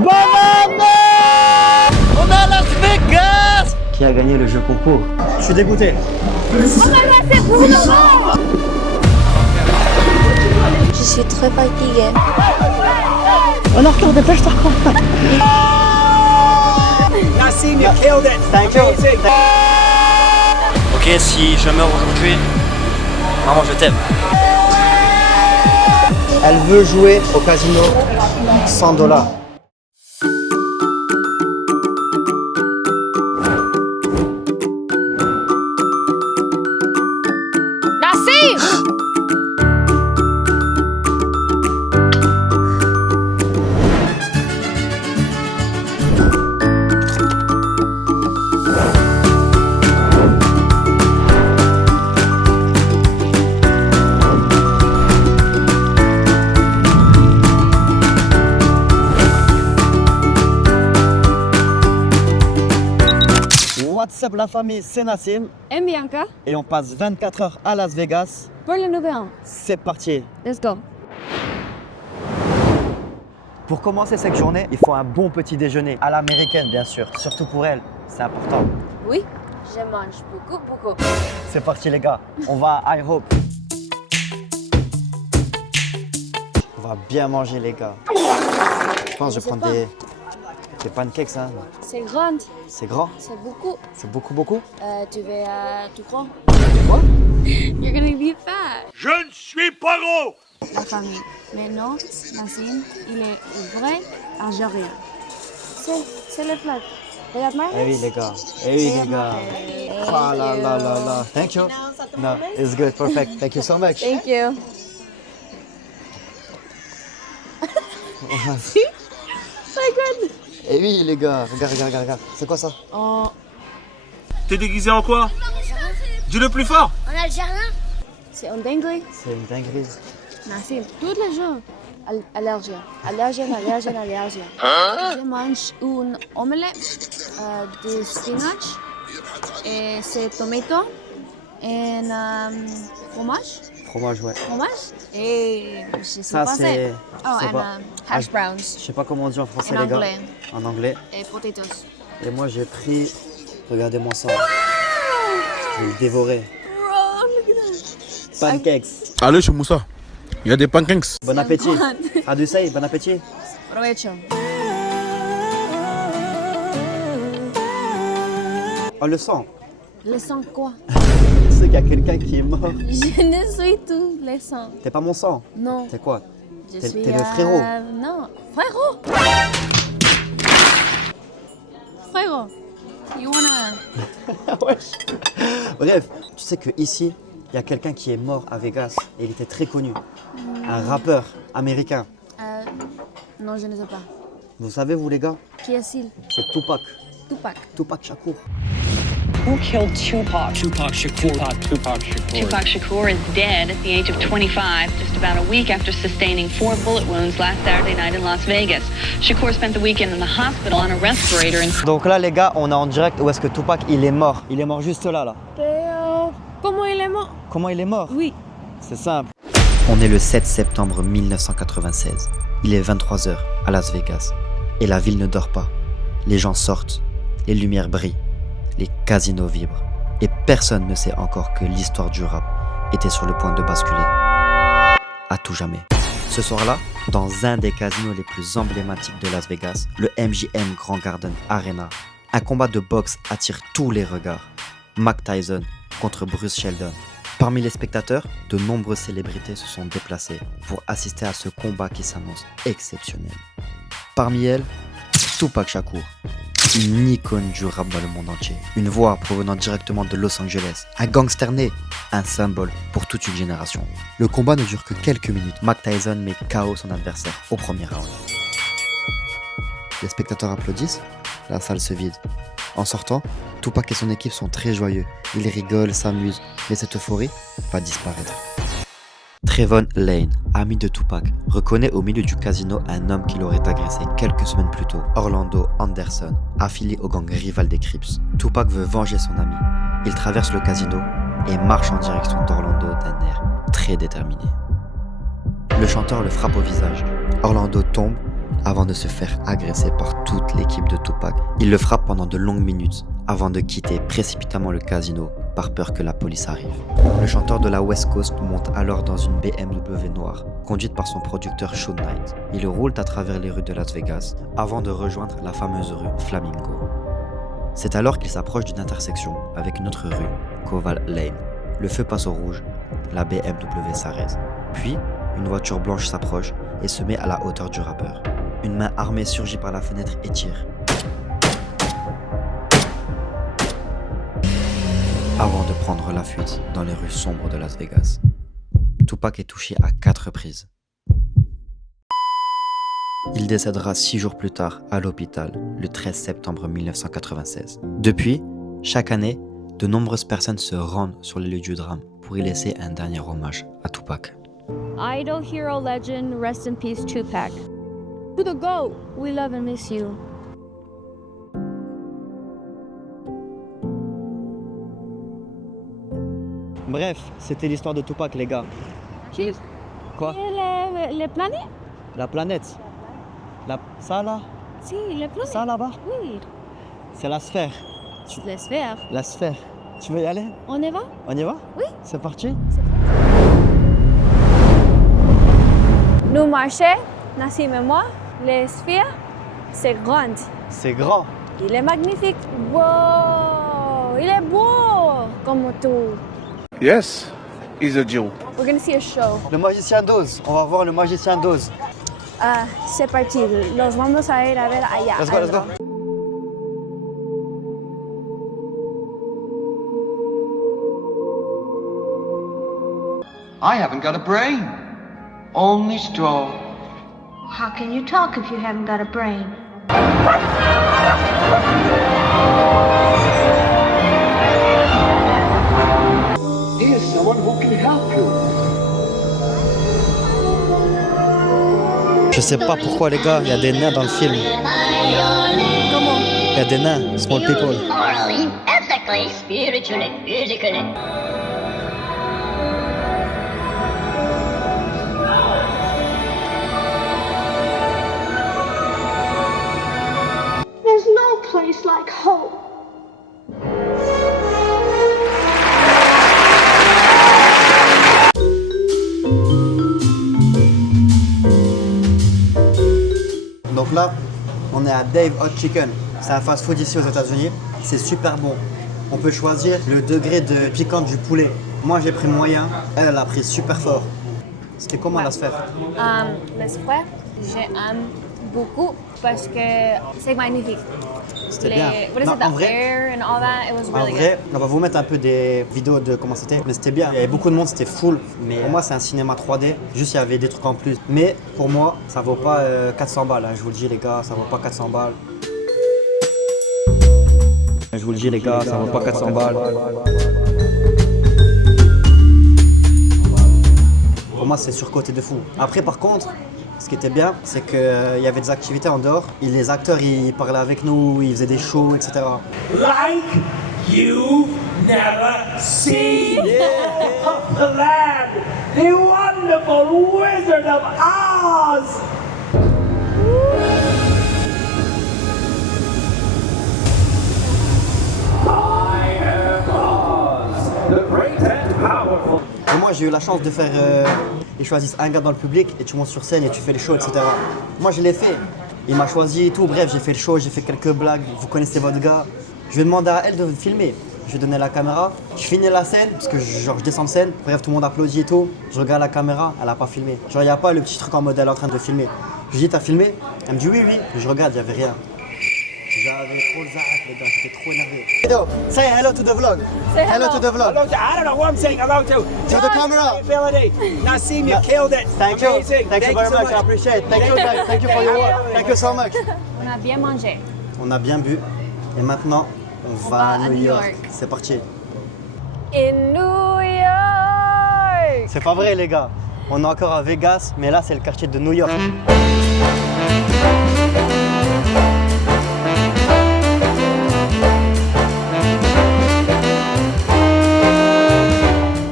On est à Las Vegas! Qui a gagné le jeu concours? Je suis dégoûté. Je suis très fatiguée. On en retourne, dépêche-toi. Nassim, you killed it! Thank you. Ok, si je meurs aujourd'hui, maman, je t'aime. Elle veut jouer au casino 100 $. Nassim! What's up la famille, c'est Nassim Et Bianca et on passe 24 heures à Las Vegas. pour le nouvel an. C'est parti. Let's go. Pour commencer cette journée, il faut un bon petit déjeuner. À l'américaine bien sûr, surtout pour elle, c'est important. Oui, je mange beaucoup. C'est parti les gars, on va à IHOP. On va bien manger les gars. Je pense que je vais prendre des pancakes hein. C'est grand, C'est grand, c'est beaucoup. c'est beaucoup. Tu veux tout grand? Quoi? You're gonna be fat. Je ne suis pas gros! La famille. Maintenant, Nassim, il est vrai algérien. C'est le plat. Regarde-moi. Eh oui les gars, eh oui les gars. Ah là là là là. Thank you. No, it's good, perfect. Thank you so much. Thank you. C'est good. Eh oui les gars, regarde. C'est quoi ça? Oh, T'es déguisé en quoi? Dis-le plus fort! En algérien? c'est un dingue. C'est une dinguerie. Nassim, tous les jours. Allergien. Je mange une omelette de spinach et c'est tomato et fromage. Fromage, ouais. Et je sais Ça, pas c'est- Oh, c'est and pas- hash browns Je sais pas comment on dit en français En les gars. anglais. En anglais. et potatoes. Et moi j'ai pris, regardez-moi ça. Je vais le dévorer. Bro, look at that. Pancakes. Allez chez Moussa, il y a des pancakes. Bon appétit. How do you say? Bon appétit. Provecho. Oh le sang. Le sang quoi? Tu sais qu'il y a quelqu'un qui est mort. Je ne suis tout le sang. T'es pas mon sang. Non. T'es quoi? Je T'es suis le frérot. Non. Frérot. Frérot. You wanna... Bref, tu sais que ici, il y a quelqu'un qui est mort à Vegas et il était très connu. Un rappeur américain. Non, je ne sais pas. Vous savez vous les gars? Qui est-il? C'est Tupac. Tupac. Tupac Shakur. Who killed Tupac? Tupac Shakur. Tupac Shakur is dead at the age of 25, just about a week after sustaining 4 bullet wounds last Saturday night in Las Vegas. Shakur spent the weekend in the hospital on a respirator and Donc là les gars, on est en direct où est-ce que Tupac il est mort. Il est mort juste là. Comment il est mort? Comment il est mort? Oui. C'est simple. On est le 7 septembre 1996. Il est 23h à Las Vegas. Et la ville ne dort pas. Les gens sortent, les lumières brillent, les casinos vibrent. Et personne ne sait encore que l'histoire du rap était sur le point de basculer. À tout jamais. Ce soir-là, dans un des casinos les plus emblématiques de Las Vegas, le MGM Grand Garden Arena, un combat de boxe attire tous les regards. Mike Tyson contre Bruce Sheldon. Parmi les spectateurs, de nombreuses célébrités se sont déplacées pour assister à ce combat qui s'annonce exceptionnel. Parmi elles, Tupac Shakur, une icône du rap dans le monde entier, une voix provenant directement de Los Angeles, un gangster né, un symbole pour toute une génération. Le combat ne dure que quelques minutes. Mike Tyson met KO son adversaire au premier round. Les spectateurs applaudissent, la salle se vide. En sortant, Tupac et son équipe sont très joyeux. Ils rigolent, s'amusent, mais cette euphorie va disparaître. Trayvon Lane, ami de Tupac, reconnaît au milieu du casino un homme qui l'aurait agressé quelques semaines plus tôt, Orlando Anderson, affilié au gang rival des Crips. Tupac veut venger son ami. Il traverse le casino et marche en direction d'Orlando d'un air très déterminé. Le chanteur le frappe au visage. Orlando tombe avant de se faire agresser par toute l'équipe de Tupac. Il le frappe pendant de longues minutes avant de quitter précipitamment le casino par peur que la police arrive. Le chanteur de la West Coast monte alors dans une BMW noire, conduite par son producteur Sean Knight. Ils roulent à travers les rues de Las Vegas avant de rejoindre la fameuse rue Flamingo. C'est alors qu'il s'approche d'une intersection avec une autre rue, Koval Lane. Le feu passe au rouge, la BMW s'arrête. Puis, une voiture blanche s'approche et se met à la hauteur du rappeur. Une main armée surgit par la fenêtre et tire. Avant de prendre la fuite dans les rues sombres de Las Vegas. Tupac est touché à 4 reprises. Il décédera 6 jours plus tard à l'hôpital, le 13 septembre 1996. Depuis, chaque année, de nombreuses personnes se rendent sur les lieux du drame pour y laisser un dernier hommage à Tupac. Idol hero legend, rest in peace Tupac. To the GOAT, we love and miss you. Bref, c'était l'histoire de Tupac, les gars. Quoi? Et les planètes? La planète. Ça là? Si, les planètes. Ça là-bas? Oui. C'est la sphère. Tu te laisses faire. La sphère. Tu veux y aller? On y va? On y va? Oui. C'est parti? Nous marchons, Nassim et moi, les sphères, c'est grand. C'est grand. Il est magnifique. Wow, il est beau comme tout. Yes, he's a Jew. We're gonna see a show. Le magicien d'Oz. On va voir le magicien d'Oz. C'est parti. Los vamos a ir a ver allá. Let's go, let's go. I haven't got a brain. Only straw. How can you talk if you haven't got a brain? Here's someone who can help you. Je sais pas pourquoi, les gars, il y a des nains dans le film. Comment? Il y a des nains, small people. Morally, ethically, spiritually, physically. There's no place like home. Donc là, on est à Dave Hot Chicken. C'est un fast-food ici aux États-Unis. C'est super bon. On peut choisir le degré de piquant du poulet. Moi, j'ai pris moyen. Elle a pris super fort. C'était comment la sphère? Les sphères, j'aime beaucoup parce que c'est magnifique. C'était bien. What is Non, it, en the vrai, air and all that, it was En really vrai, on va vous mettre un peu des vidéos de comment c'était, mais c'était bien. Il y avait beaucoup de monde, c'était full. Mais pour moi, c'est un cinéma 3D. Juste, il y avait des trucs en plus. Mais pour moi, ça vaut pas 400 balles. Hein. Je vous le dis, les gars, ça vaut pas 400 balles. Je vous le dis, les gars, ça vaut pas 400 balles. Pour moi, c'est surcoté de fou. Après, par contre, ce qui était bien, c'est qu'il y avait des activités en dehors. Et les acteurs, ils parlaient avec nous, ils faisaient des shows, etc. Like you never seen the land, the wonderful Wizard of Oz. I am Oz, the great and powerful. Et moi, j'ai eu la chance de faire. Ils choisissent un gars dans le public et tu montes sur scène et tu fais les shows, etc. Moi, je l'ai fait. Il m'a choisi et tout. Bref, j'ai fait le show, j'ai fait quelques blagues. Vous connaissez votre gars. Je vais demander à elle de filmer. Je vais donner la caméra. Je finis la scène parce que je descends de scène. Bref, tout le monde applaudit et tout. Je regarde la caméra, elle a pas filmé. Genre, il n'y a pas le petit truc en mode elle est en train de filmer. Je lui dis, t'as filmé? Elle me dit oui, oui. Je regarde, il n'y avait rien. J'avais trop le zaïf, les gars, j'étais trop énervé. Hello, say hello to the vlog. Say Hello to the vlog. Hello to, I don't know who I'm saying hello to. To the camera. Ability. Nassim, you killed it. Thank you. Amazing. Thank you very so much. I appreciate it. Thank you, guys. Thank you for your work. Thank you so much. On a bien mangé. On a bien bu. Et maintenant, on va à New York. C'est parti. In New York! C'est pas vrai, les gars. On est encore à Vegas, mais là, c'est le quartier de New York.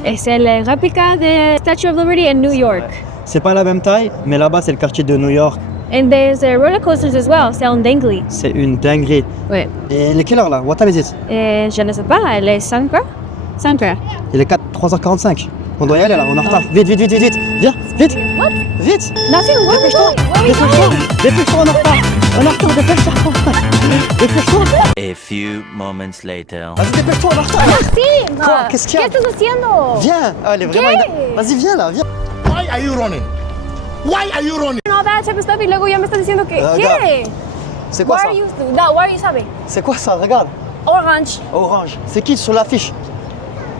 Et c'est le réplica de Statue of Liberty in New York. C'est pas la même taille, mais là-bas, c'est le quartier de New York. And there's roller coasters as well. C'est en dinguerie. C'est une dinguerie. Ouais. Et il est quelle heure là? What time is it? Et je ne sais pas, elle est 5 heures. 5 heures. Il est 3h45. On doit y aller là, on est en retard. Vite, vite, vite, vite, vite. Viens, vite. What? Vite. Nothing. Dépêche-toi. Dépêche-toi. Dépêche-toi, on est en retard. On est en retard, dépêche-toi. Dépêche-toi. A few moments later. Vas-y, dépêche-toi, on est en retard. Merci. Quoi? Qu'est-ce qu'il y a? ¿Qué estás haciendo? Viens. Ah, elle est vraiment... Vas-y, viens là, viens. Why are you running? Why are you running? No, that type of stuff y luego ya me estás diciendo que Regarde. ¿qué? C'est quoi Why ça? are you no, why are you stopping? C'est quoi ça? Regarde. Orange. Orange. C'est qui sur l'affiche?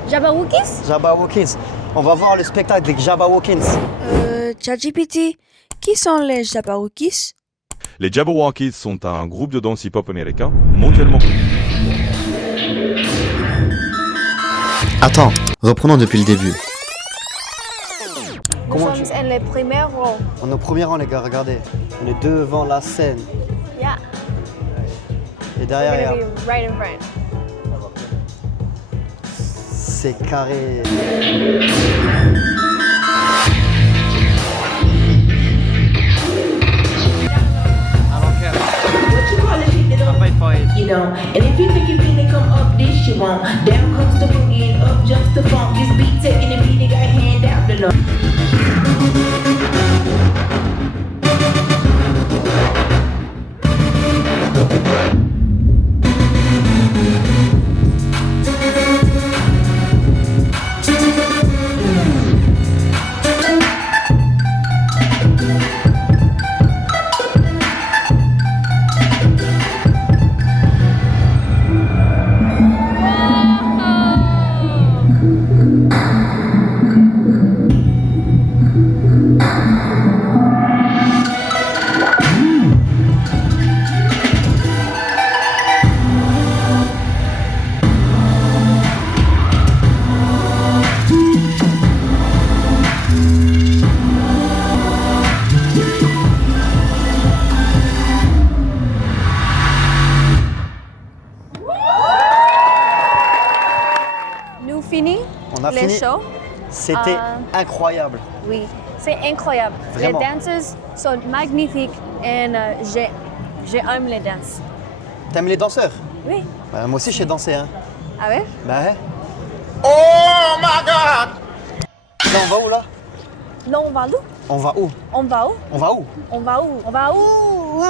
Jabberwockies? Jabberwockins. On va voir le spectacle des Jabberwockins. ChatGPT, qui sont les Jabberwockies? Les Jabberwockies sont un groupe de danse hip-hop américain mondialement connu. Attends, reprenons depuis le début. Comment Nous sommes en les premiers rôles. On est au premier rang les gars, regardez. On est devant la scène. Yeah. Et derrière, We're regarde. gonna be right in front. C'est carré. You know, and if you think you really come up this, you won't. Down comes the boogie and up jumps the funk. This beat taking the beat, it got hand out the low. Nous fini On a les fini. shows. C'était incroyable. Oui, c'est incroyable. Vraiment. Les danses sont magnifiques et j'aime les danses. T'aimes les danseurs? Oui. Bah, moi aussi, je sais danser. Hein. Ah ouais? Bah ouais. Oh my god! Là, on va où là? Non, on va où? On va où? On va où? On va où? On va où? On va où?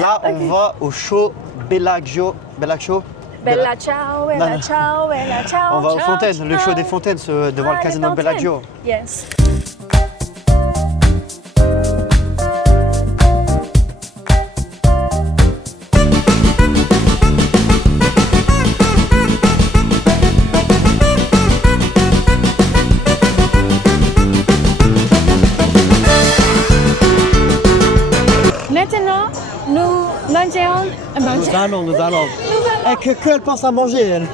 Là, on va au show Bellagio. Bellagio? Bella ciao, Non, bella non. ciao, bella ciao. On va aux ciao, fontaines, le ciao. show des fontaines devant le Ah, casino les de Bellagio. fontaines. Yes. Maintenant, nous mangeons. Nous allons. Eh, que elle pense à manger. Elle.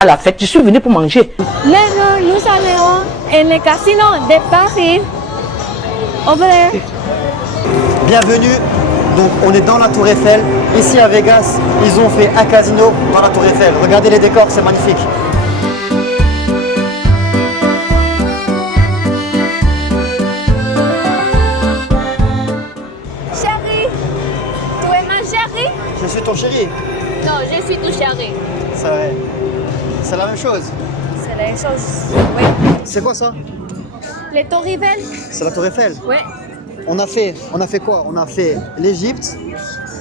À la fête, je suis venu pour manger. Maintenant, nous allons en le casino de Paris. Over there. Bienvenue. Donc, on est dans la Tour Eiffel. Ici à Vegas, ils ont fait un casino dans la Tour Eiffel. Regardez les décors, c'est magnifique. Chérie, tu es ma chérie? Je suis ton chéri. Non, je suis ton chéri. C'est vrai. C'est la même chose. C'est la même chose. Oui. C'est quoi ça? Les Tours Eiffel? C'est la Tour Eiffel. Oui. On a fait quoi? On a fait l'Égypte,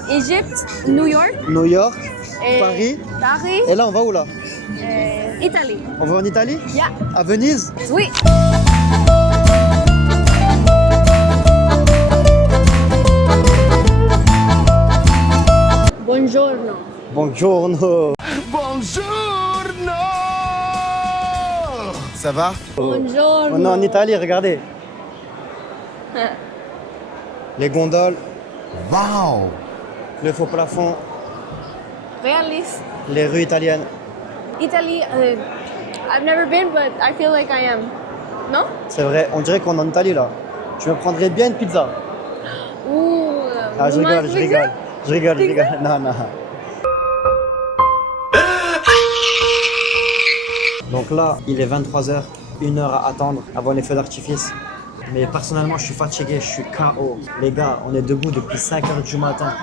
Égypte, New York. New York, et Paris. Paris. Et là, on va où là? Italie. On va en Italie? Yeah. À Venise? Oui. Buongiorno. Buongiorno. Buongiorno! Ça va? Buongiorno. On est en Italie, regardez. Les gondoles. Wow! Le faux plafond. Réaliste. Les rues italiennes. Italie, I've never been, but I feel like I am. Non? C'est vrai, on dirait qu'on est en Italie là. Je me prendrais bien une pizza. Ouh. Ah, je rigole, je rigole. Je rigole, je rigole. Non, non. Donc là, il est 23h, 1 heure à attendre avant les feux d'artifice. Mais personnellement, je suis fatigué, je suis KO. Les gars, on est debout depuis 5h du matin.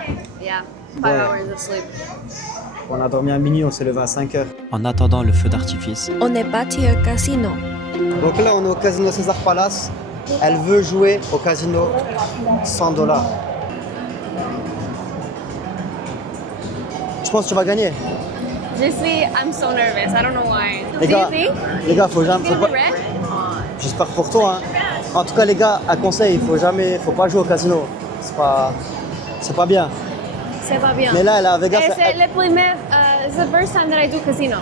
Yeah, 5 Ouais. hours of sleep. On a dormi à minuit, on s'est levé à 5h. En attendant le feu d'artifice, On est parti au casino. Donc là, on est au casino César Palace. Elle veut jouer au casino $100. Je pense que tu vas gagner. I'm so nervous. I don't know why. Les gars, faut jamais. Faut pas... J'espère pour toi. Hein. En tout cas, les gars, un conseil, faut pas jouer au casino. C'est pas bien. C'est pas bien. Mais là, elle est à Vegas. C'est le premier, it's the first time that I do casino.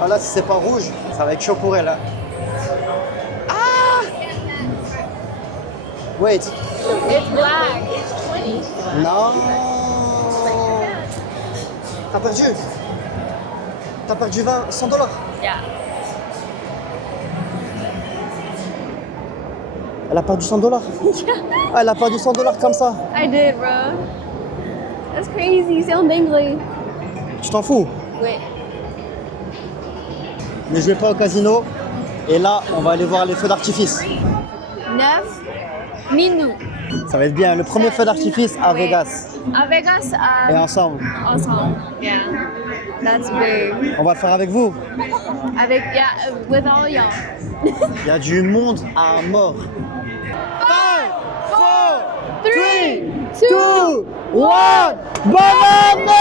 Ah là, si c'est pas rouge, ça va être chaud pour elle. Hein. Wait. It's black. Non. T'as perdu. T'as perdu $100. Yeah. Elle a perdu $100. Ah, elle a perdu $100 comme ça. I did, bro. That's crazy. C'est en dinguerie. Tu t'en fous? Oui. Ne jouez pas au casino. Et là, on va aller voir les feux d'artifice. 9 minutes. Ça va être bien. Le premier feu d'artifice à Oui. Vegas. À Vegas. Et ensemble. Ensemble. Yeah. That's big. On va le faire avec vous. Avec, yeah, with all y'all. Il y a du monde à mort. 5, 4, 3, 2, 1. Bonne année!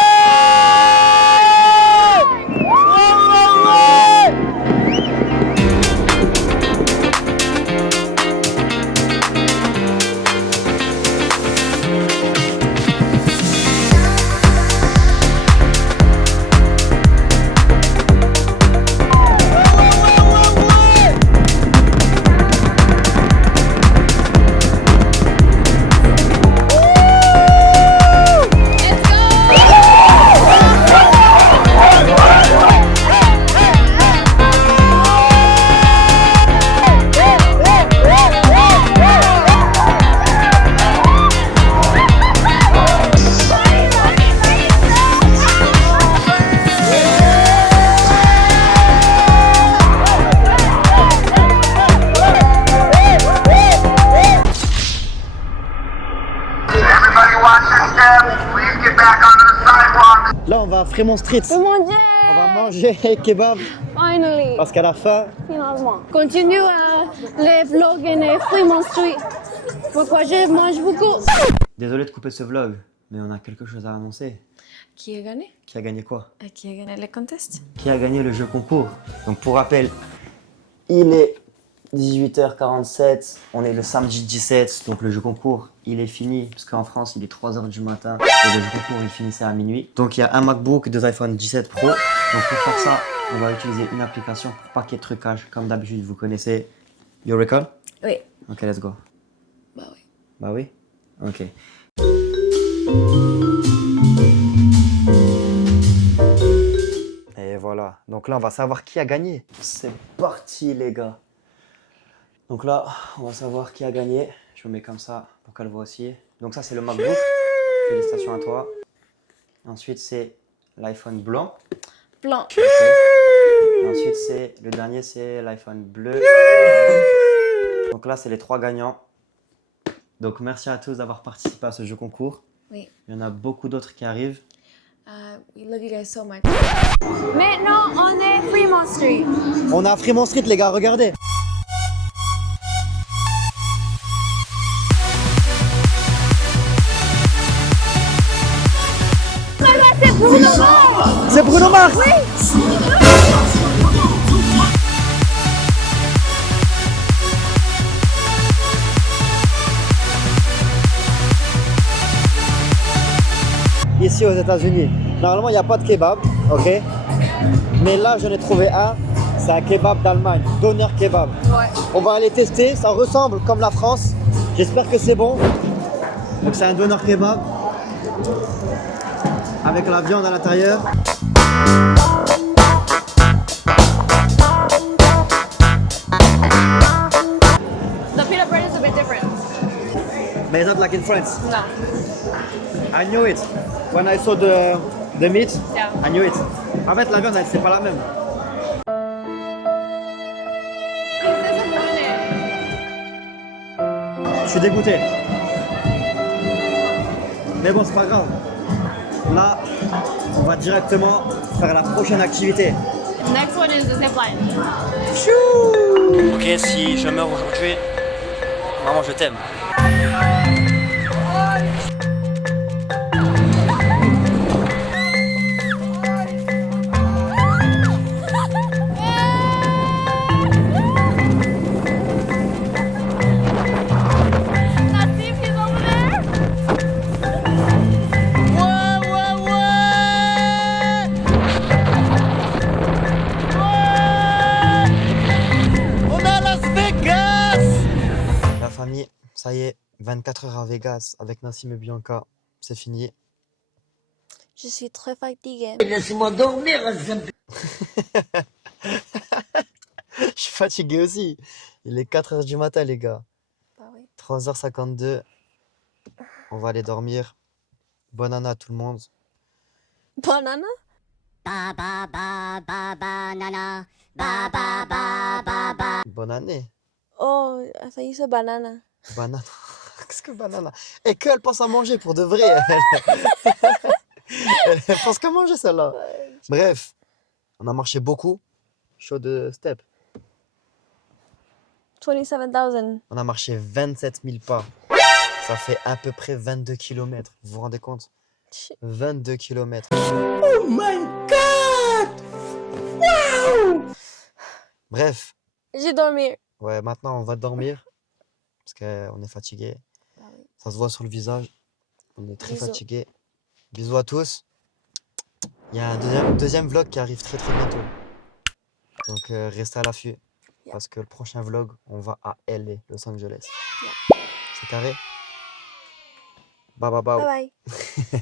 Là, on va à Fremont Street. Oh mon Dieu! On va manger kebab Finally. parce qu'à la fin, Finalement. Continue les vlogs et Fremont Street. Pourquoi je mange beaucoup? désolé de couper ce vlog, mais on a quelque chose à annoncer. Qui a gagné? Qui a gagné quoi? Qui a gagné le contest? Qui a gagné le jeu concours? Donc pour rappel, il est 18h47, on est le samedi 17, donc le jeu concours il est fini, parce qu'en France il est 3h du matin et le jeu concours il finissait à minuit. Donc il y a un MacBook, 2 iPhone 17 Pro. Donc pour faire ça, on va utiliser une application pour pas qu'il y ait de trucage, comme d'habitude vous connaissez. You record? Oui. Ok, let's go. Bah oui. Bah oui? Ok. Et voilà, donc là on va savoir qui a gagné. C'est parti les gars. Donc là, on va savoir qui a gagné. Je me mets comme ça pour qu'elle voit aussi. Donc ça c'est le MacBook. Félicitations à toi. Ensuite c'est l'iPhone blanc. Blanc. Okay. Et ensuite c'est le dernier, c'est l'iPhone bleu. Donc là c'est les 3 gagnants. Donc merci à tous d'avoir participé à ce jeu concours. Oui. Il y en a beaucoup d'autres qui arrivent. We love you guys so much. Maintenant, on est Fremont Street. On est à Fremont Street les gars, regardez. C'est Bruno Mars. C'est Bruno Mars. Oui. Ici aux États-Unis. Normalement, il n'y a pas de kebab, ok? Mais là, j'en ai trouvé un. C'est un kebab d'Allemagne, Doner Kebab. Ouais. On va aller tester. Ça ressemble comme la France. J'espère que c'est bon. Donc, c'est un Doner Kebab avec la viande à l'intérieur. The peanut bread is a bit different. But it's not like in France. No. I knew it. When I saw the meat, Yeah. I knew it. En fait, la viande, c'est pas la même. Je suis dégoûté. Mais bon, c'est pas grave. Là, on va directement faire la prochaine activité. Next one is the zip line. Ok, si je meurs aujourd'hui, maman, je t'aime. La famille, ça y est, 24 heures à Vegas avec Nassim et Bianca, c'est fini. Je suis très fatiguée. Laisse-moi dormir. Je suis fatigué aussi. Il est 4 heures du matin, les gars. Bah oui. 3h52. On va aller dormir. Bonne année à tout le monde. Banana? Ba ba ba ba banana. Ba ba ba ba ba. Bonne année. Oh, I thought you said banana. Banane. Qu'est-ce que banane? Et qu'elle pense à manger pour de vrai. Elle pense qu'à manger celle-là. Bref, on a marché beaucoup. Chaud de step. 27,000. On a marché 27 000 pas. Ça fait à peu près 22 km. Vous vous rendez compte? 22 km. Oh my God! Wow! Bref. J'ai dormi. Ouais, maintenant on va dormir. Parce qu'on est fatigué. Ça se voit sur le visage. On est très Bisous. fatigué. Bisous à tous. Il y a un deuxième vlog qui arrive très bientôt. Donc restez à l'affût. Parce que le prochain vlog, on va à LA, Los Angeles. C'est carré? Bye bye bye. Bye bye.